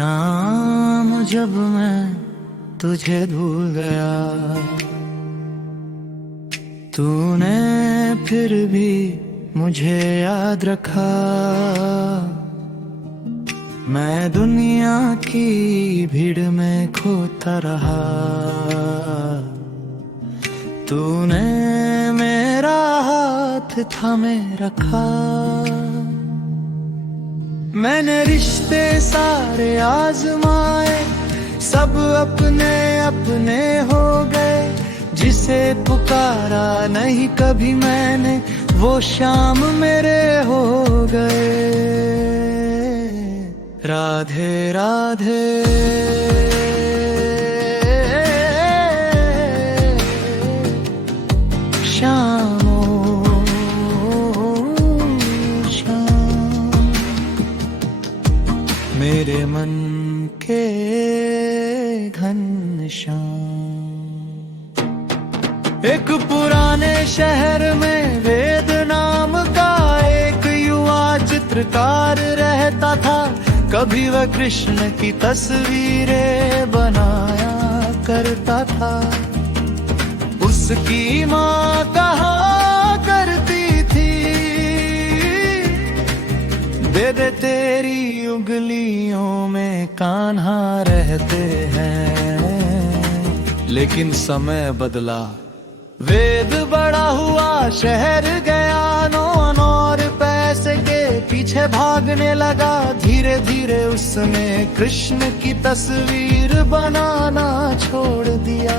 शाम जब मैं तुझे भूल गया, तूने फिर भी मुझे याद रखा। मैं दुनिया की भीड़ में खोता रहा, तूने मेरा हाथ थामे रखा। मैंने रिश्ते सारे आजमाए, सब अपने अपने हो गए। जिसे पुकारा नहीं कभी मैंने, वो शाम मेरे हो गए। राधे राधे शामो शाम, मेरे मन के घनश्याम। एक पुराने शहर में वेद नाम का एक युवा चित्रकार रहता था। कभी वह कृष्ण की तस्वीरें बनाया करता था। उसकी माँ कहा करती थी, दे दे तेरी उंगलियों में कान्हा रहते हैं। लेकिन समय बदला, वेद बड़ा हुआ, शहर गया और पैसे के पीछे भागने लगा। धीरे धीरे उसने कृष्ण की तस्वीर बनाना छोड़ दिया।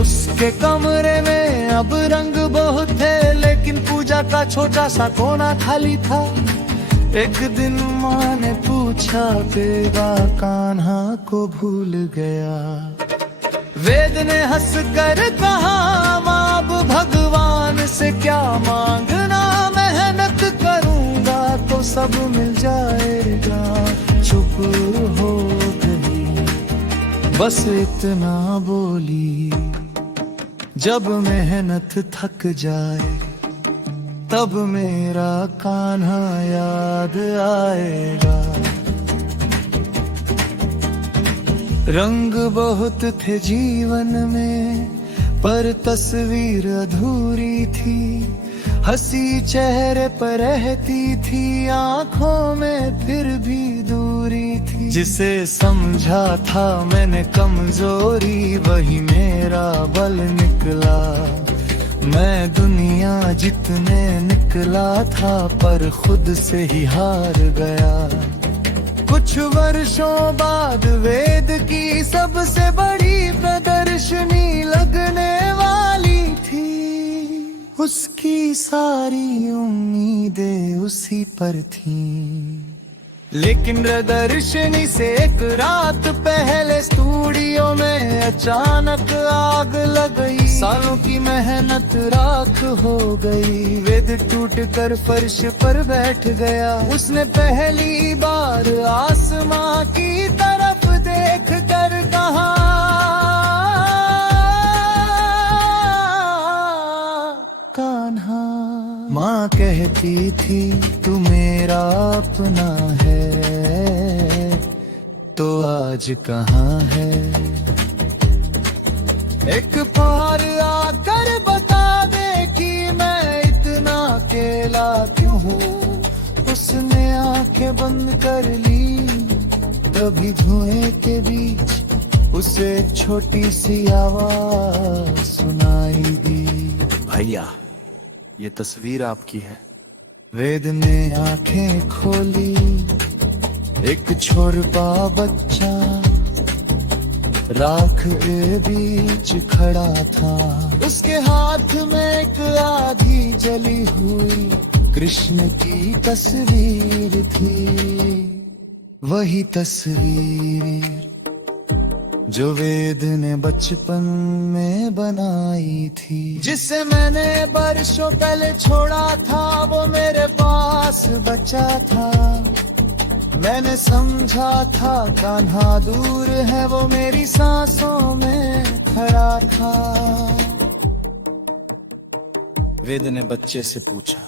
उसके कमरे में अब रंग बहुत थे, लेकिन पूजा का छोटा सा कोना खाली था। एक दिन माँ ने पूछा, बेगा कान्हा को भूल गया? वेद ने हंसकर कहा, माँ अब भगवान से क्या मांगना, मेहनत करूंगा तो सब मिल जाएगा। चुप हो गई, बस इतना बोली, जब मेहनत थक जाए तब मेरा कान्हा याद आएगा। रंग बहुत थे जीवन में, पर तस्वीर अधूरी थी। हंसी चेहरे पर रहती थी, आंखों में फिर भी दूरी थी। जिसे समझा था मैंने कमजोरी, वही मेरा बल निकला। मैं दुनिया जितने निकला था, पर खुद से ही हार गया। कुछ वर्षों बाद वेद की सबसे बड़ी प्रदर्शनी लगने वाली थी। उसकी सारी उम्मीदें उसी पर थीं। लेकिन प्रदर्शनी से एक रात पहले स्टूडियो में अचानक आग लग गई। सालों की मेहनत राख हो गई। वेद टूट कर फर्श पर बैठ गया। उसने पहली बार आसमां की तरफ देख कर कहा, कान्हा। माँ कहती थी, तू मेरा अपना है, तो आज कहाँ है? एक पार आकर बता दे कि मैं इतना अकेला क्यों हूँ। उसने आंखें बंद कर ली, तभी धुएं के बीच उसे छोटी सी आवाज सुनाई दी, भैया ये तस्वीर आपकी है। वेद ने आंखें खोली, एक छोटा बच्चा राख के बीच खड़ा था। उसके हाथ में एक आधी जली हुई कृष्ण की तस्वीर थी। वही तस्वीर जो वेद ने बचपन में बनाई थी। जिसे मैंने बरसों पहले छोड़ा था, वो मेरे पास बचा था। मैंने समझा था कान्हा दूर है, वो मेरी सांसों में खड़ा था। वेद ने बच्चे से पूछा,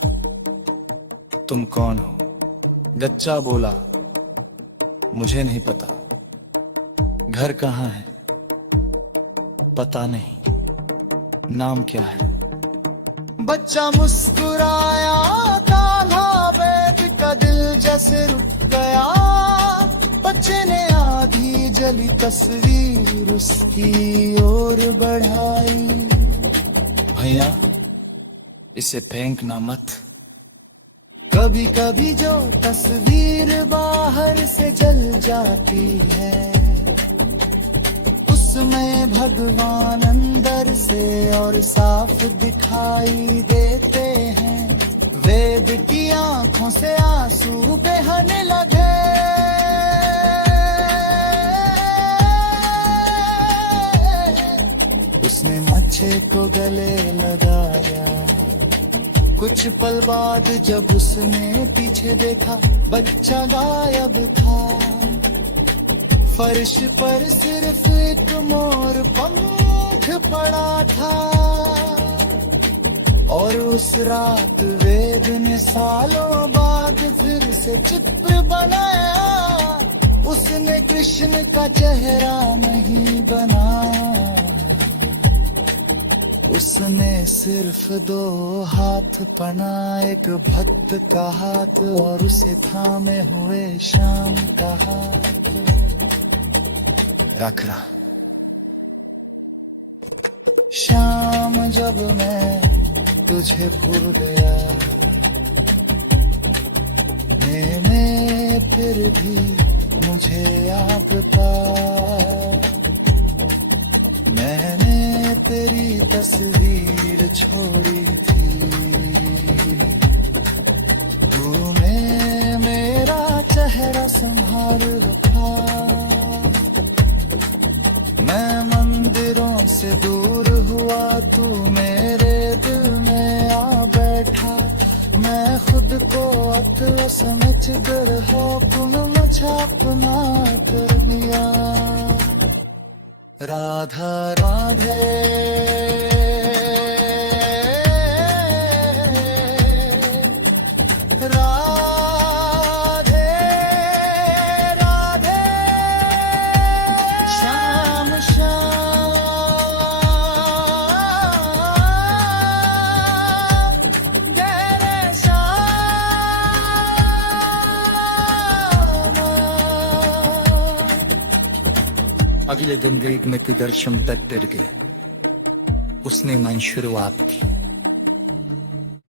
तुम कौन हो? बच्चा बोला, मुझे नहीं पता घर कहाँ है, पता नहीं नाम क्या है। बच्चा मुस्कुराया, कान्हा बैठ का दिल जैसे रुक गया। बच्चे ने आधी जली तस्वीर उसकी ओर बढ़ाई। भैया इसे फेंकना मत। कभी कभी जो तस्वीर बाहर से जल जाती है, उसमें भगवान अंदर से और साफ दिखाई देते हैं। वेद की आंखों से आंसू बहने लगे। उसने मच्छे को गले लगाया। कुछ पल बाद जब उसने पीछे देखा, बच्चा गायब था। फर्श पर सिर्फ एक मोर पंख पड़ा था। और उस रात वेद ने सालों बाद फिर से चित्र बनाया। उसने कृष्ण का चेहरा नहीं बनाया, उसने सिर्फ दो हाथ पना, एक भक्त का हाथ और उसे थामे हुए शाम का हाथ। रख रहा। शाम जब मैं तुझे भूल गया, मैं फिर भी मुझे याद था। मैंने तेरी तस्वीर छोड़ी थी, तूने मेरा चेहरा संभाल रखा। मैं मंदिरों से दूर हुआ, तू मेरे दिल में आ बैठा। मैं खुद को अकेला समझ कर हुक्म छापना कर लिया। राधा राधे राधे राधे, श्याम श्याम तेरे श्याम। अगले दिन ग्रीक में दर्शन तक डर गई। उसने मन शुरुआत की।